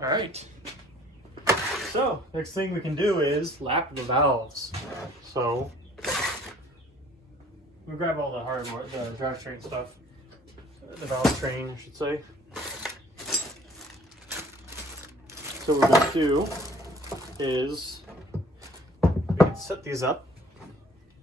All right. So next thing we can do is lap the valves. So we'll grab all the hardware, the drivetrain stuff, the valve train, I should say. So what we're going to do is we can set these up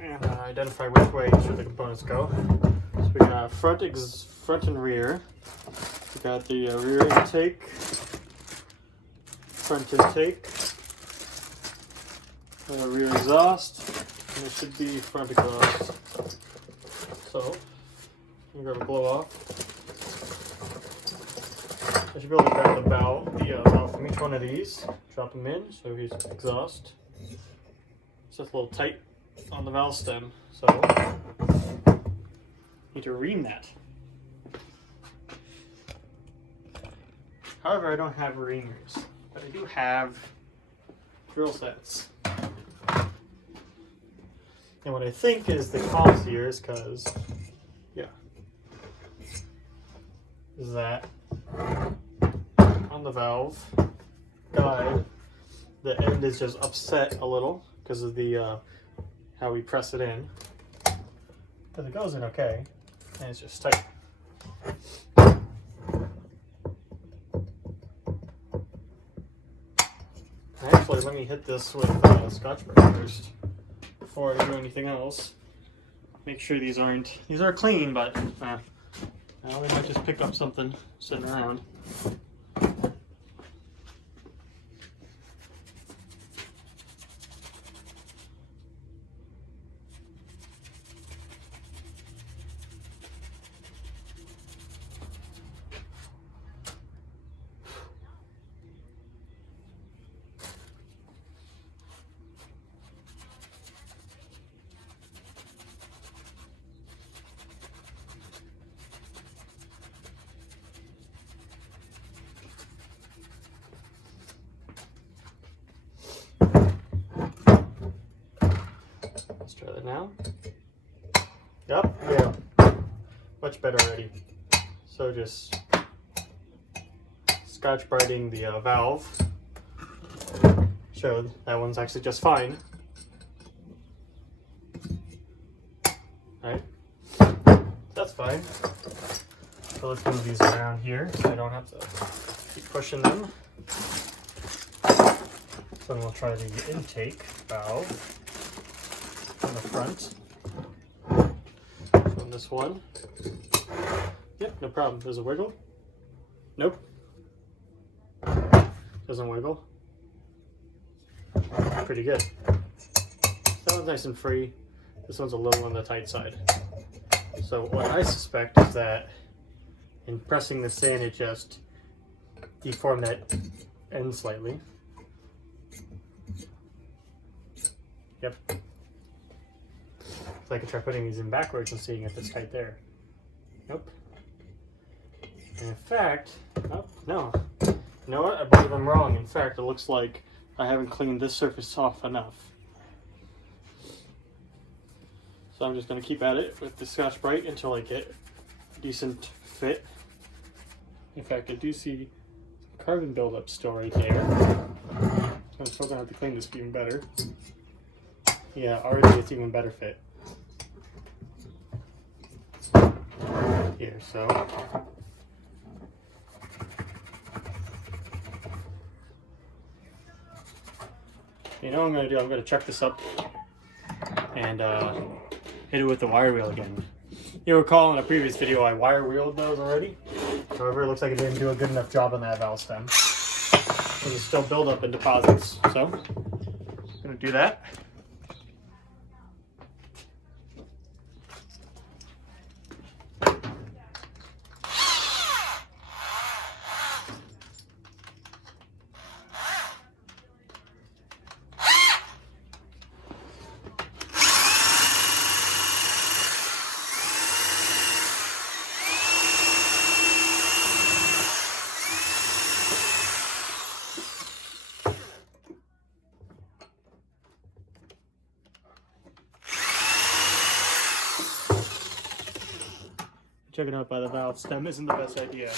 and identify which way should the components go. So we got front and rear. We got the rear intake, front intake, rear exhaust, and there should be front exhaust. So I'm going to blow off. I should be able to grab the valve from each one of these, drop them in, so here's exhaust. It's just a little tight on the valve stem, so need to ream that. However, I don't have reamers, but I do have drill sets. And what I think is the cause here is because, is that on the valve guide, the end is just upset a little because of the how we press it in. But it goes in okay, and it's just tight. Actually, let me hit this with Scotch-Brite first before I do anything else. Make sure these are clean, but well, they might just pick up something sitting around. Let's try that now. Yep, yeah, much better already. So just Scotch-Briting the valve showed that one's actually just fine. Alright, that's fine. So let's move these around here so I don't have to keep pushing them. So then we'll try the intake valve on the front. So on this one, yep, no problem. There's a wiggle. Nope. Doesn't wiggle. Pretty good. That one's nice and free. This one's a little on the tight side. So what I suspect is that in pressing this in, it just deformed that end slightly. Yep. So I could try putting these in backwards and seeing if it's tight there. Nope. And in fact, oh, no. You know what? I believe I'm wrong. In fact, it looks like I haven't cleaned this surface off enough. So I'm just going to keep at it with the Scotch-Brite until I get a decent fit. In fact, I do see carbon buildup still right there. I'm still going to have to clean this even better. Yeah, already it's even better fit. Here, so. You know what I'm going to do? I'm going to check this up and hit it with the wire wheel again. You'll recall in a previous video I wire wheeled those already. However, it looks like it didn't do a good enough job on that valve stem. There's still buildup and deposits, so I'm going to do that. Checking out by the valve stem isn't the best idea.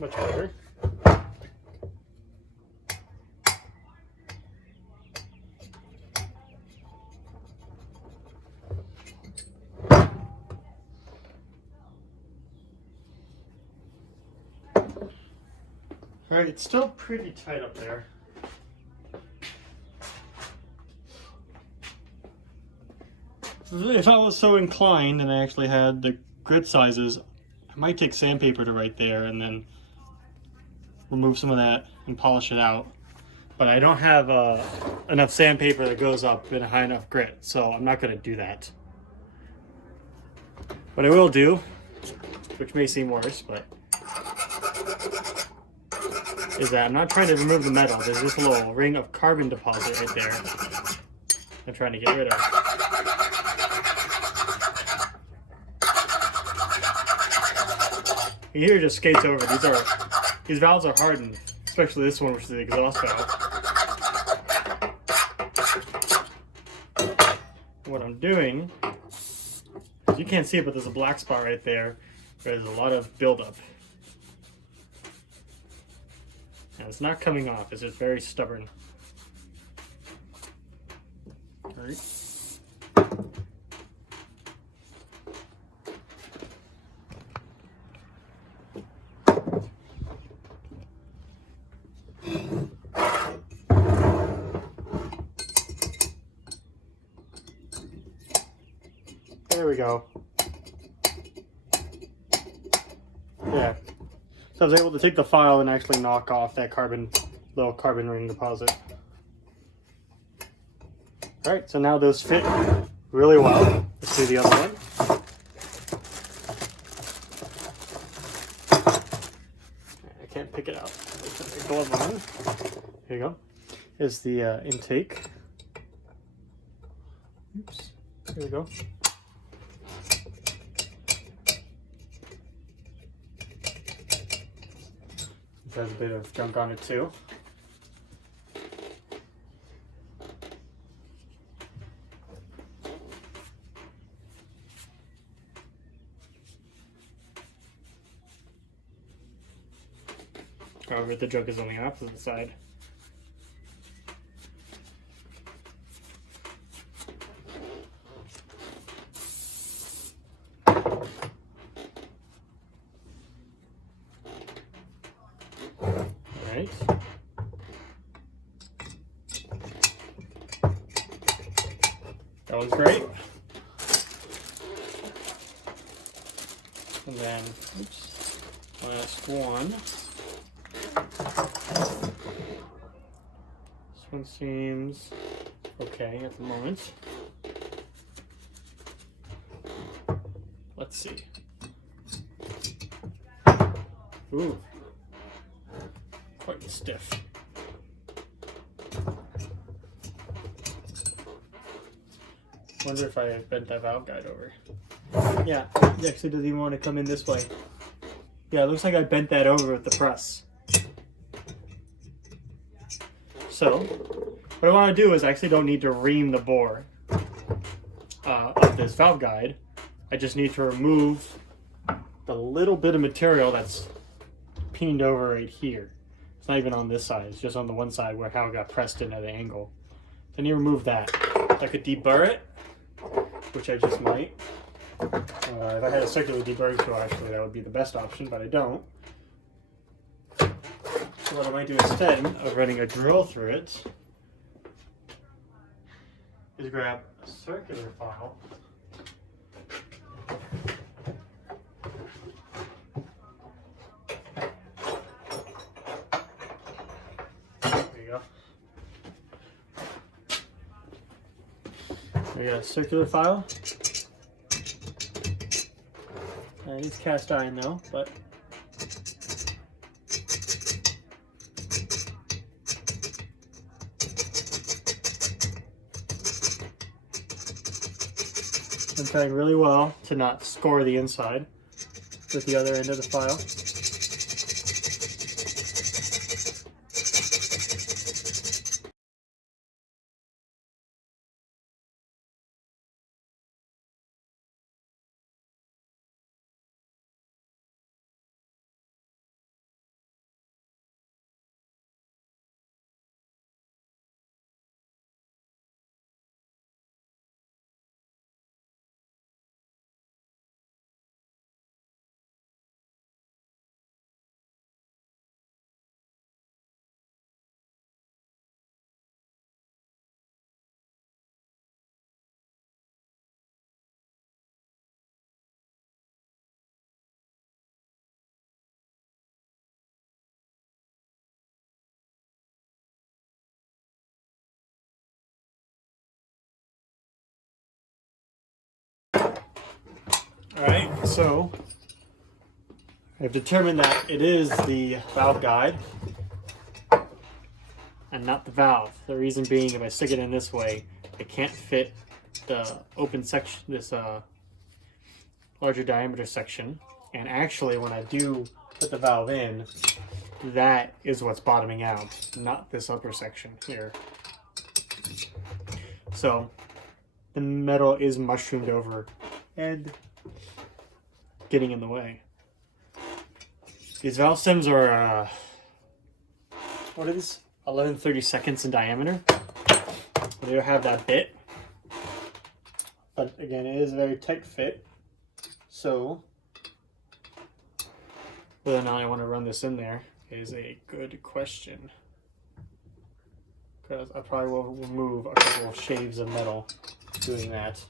Much better. Alright, it's still pretty tight up there. If I was so inclined and I actually had the grit sizes, I might take sandpaper to right there and then remove some of that and polish it out. But I don't have enough sandpaper that goes up in a high enough grit, so I'm not going to do that. What I will do, which may seem worse, but is that I'm not trying to remove the metal. There's just a little ring of carbon deposit right there I'm trying to get rid of. You hear it just skates over. These valves are hardened, especially this one, which is the exhaust valve. What I'm doing, you can't see it, but there's a black spot right there. There's a lot of buildup. And it's not coming off, it's just very stubborn. All right. There we go. Yeah. So I was able to take the file and actually knock off that little carbon ring deposit. Alright, so now those fit really well. Let's do the other one. I can't pick it out. Put the glove on. Here you go. Is the intake. Oops. Here we go. It has a bit of junk on it too. However, the junk is on the opposite side. Right. That was great. And then, oops, last one. This one seems okay at the moment. Let's see. Ooh. Quite stiff. Wonder if I bent that valve guide over. Yeah, it actually doesn't even want to come in this way. Yeah, it looks like I bent that over with the press. So, what I want to do is I actually don't need to ream the bore of this valve guide. I just need to remove the little bit of material that's pinned over right here. It's not even on this side, it's just on the one side where how it got pressed in at an angle. Then you remove that. I could deburr it, which I just might. If I had a circular deburring tool, actually, that would be the best option, but I don't. So what I might do instead of running a drill through it is grab a circular file. We got a circular file. It's cast iron though, but I'm trying really well to not score the inside with the other end of the file. Alright, so I've determined that it is the valve guide and not the valve. The reason being, if I stick it in this way, it can't fit the open section, this larger diameter section. And actually, when I do put the valve in, that is what's bottoming out, not this upper section here. So the metal is mushroomed over and getting in the way. These valve stems are, what is 11/32 in diameter. They don't have that bit, but again, it is a very tight fit. So whether or not I want to run this in there is a good question, because I probably will remove a couple of shaves of metal doing that.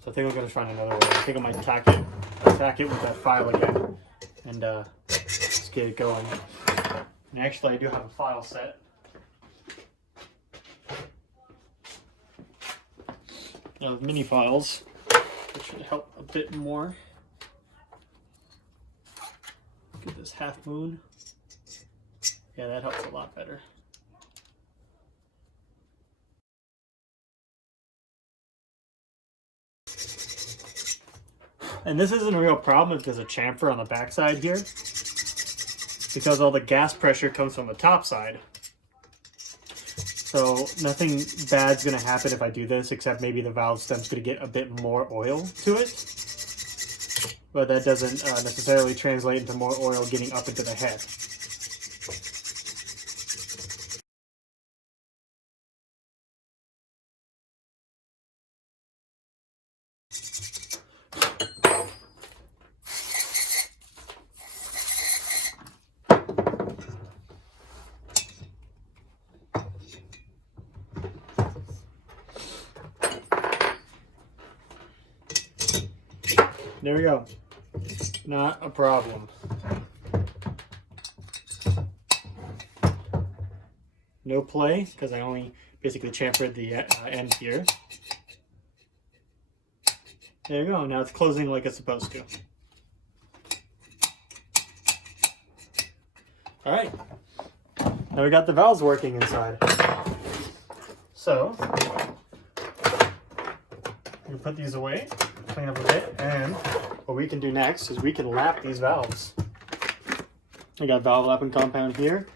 So I think I'm going to find another way. I think I might attack it with that file again, and just get it going. And actually, I do have a file set. Of mini files, which should help a bit more. Look at this half moon. Yeah, that helps a lot better. And this isn't a real problem if there's a chamfer on the back side here, because all the gas pressure comes from the top side. So nothing bad's going to happen if I do this, except maybe the valve stem's going to get a bit more oil to it. But that doesn't necessarily translate into more oil getting up into the head. There we go. Not a problem. No play, because I only basically chamfered the end here. There you go. Now it's closing like it's supposed to. All right. Now we got the valves working inside. So we put these away, clean up a bit, and what we can do next is we can lap these valves. I got valve lapping compound here.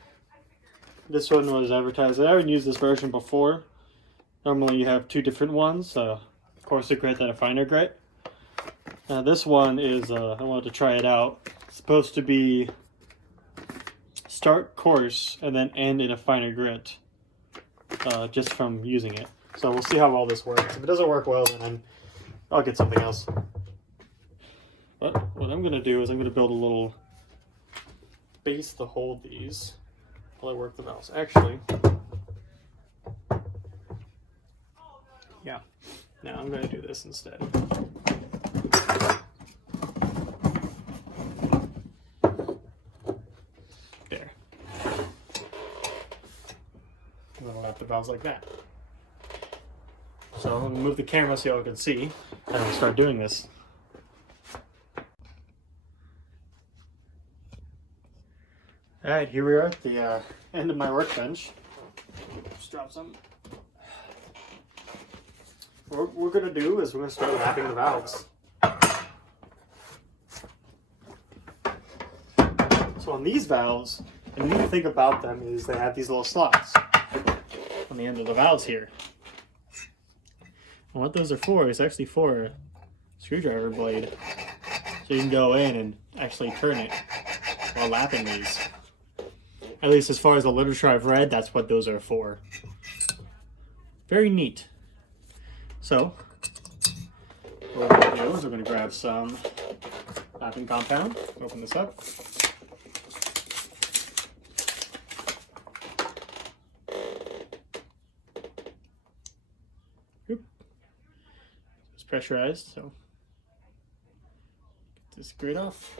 This one was advertised. I already used this version before. Normally you have two different ones, coarser grit and a finer grit. Now this one is, I wanted to try it out. It's supposed to be start coarse and then end in a finer grit, just from using it. So we'll see how well this works. If it doesn't work well, then I'll get something else. But what I'm going to do is I'm going to build a little base to hold these while I work the valves. Actually, yeah, now I'm going to do this instead. There. I'm going to lap the valves like that. So I'm going to move the camera so y'all can see, and I'll start doing this. Alright, here we are at the end of my workbench. Just drop some. What we're going to do is we're going to start lapping the valves. So on these valves, the neat thing about them is they have these little slots on the end of the valves here. And what those are for is actually for a screwdriver blade. So you can go in and actually turn it while lapping these. At least as far as the literature I've read, that's what those are for. Very neat. So, what we're going to do is we're going to grab some lapping compound, open this up. Oop. It's pressurized, so get this grid off.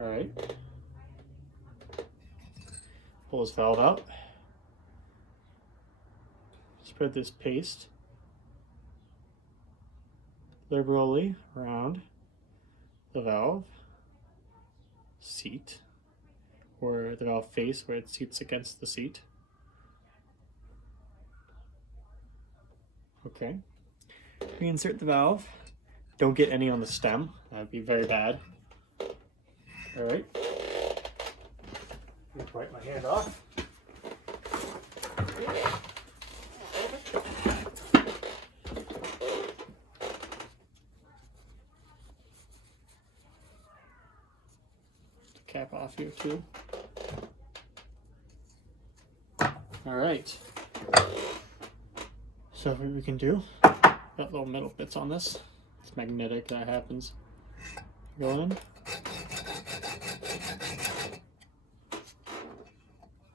Alright. Pull this valve out. Spread this paste liberally around the valve seat, or the valve face where it seats against the seat. Okay. Reinsert the valve. Don't get any on the stem. That'd be very bad. All right. Wipe my hand off. Cap off here too. All right. So what we can do, got little metal bits on this. It's magnetic, that happens. Go in.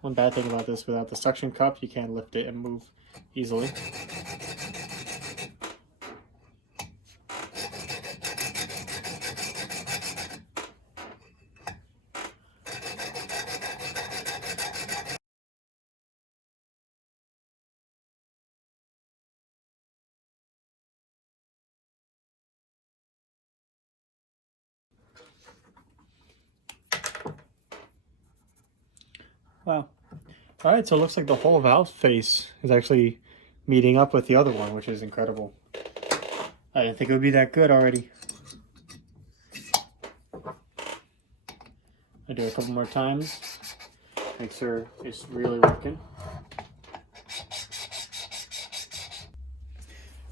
One bad thing about this, without the suction cup, you can't lift it and move easily. Wow. All right, so it looks like the whole valve face is actually meeting up with the other one, which is incredible. I didn't think it would be that good already. I do it a couple more times. Make sure it's really working.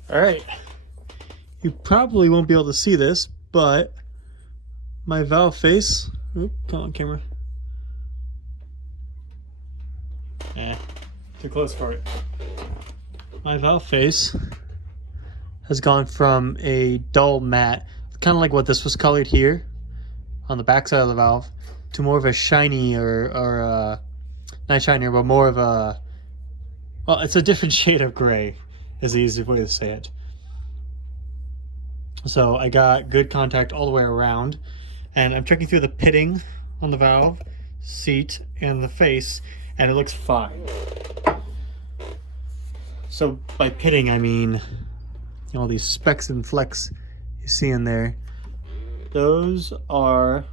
All right. You probably won't be able to see this, but my valve face, oop, come on camera. Too close for it. My valve face has gone from a dull matte, kind of like what this was colored here on the back side of the valve, to more of a shiny or not shinier, but more of a, well, it's a different shade of gray is the easiest way to say it. So I got good contact all the way around, and I'm checking through the pitting on the valve, seat, and the face, and it looks fine. So by pitting, I mean all these specks and flecks you see in there. Those are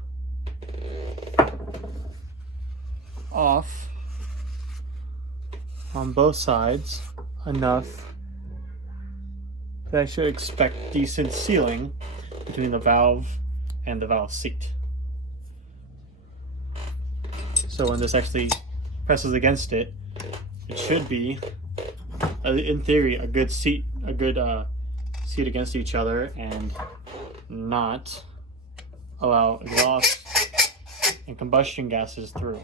off on both sides enough that I should expect decent sealing between the valve and the valve seat. So when this actually presses against it, it should be, in theory, a good seat against each other and not allow exhaust and combustion gases through.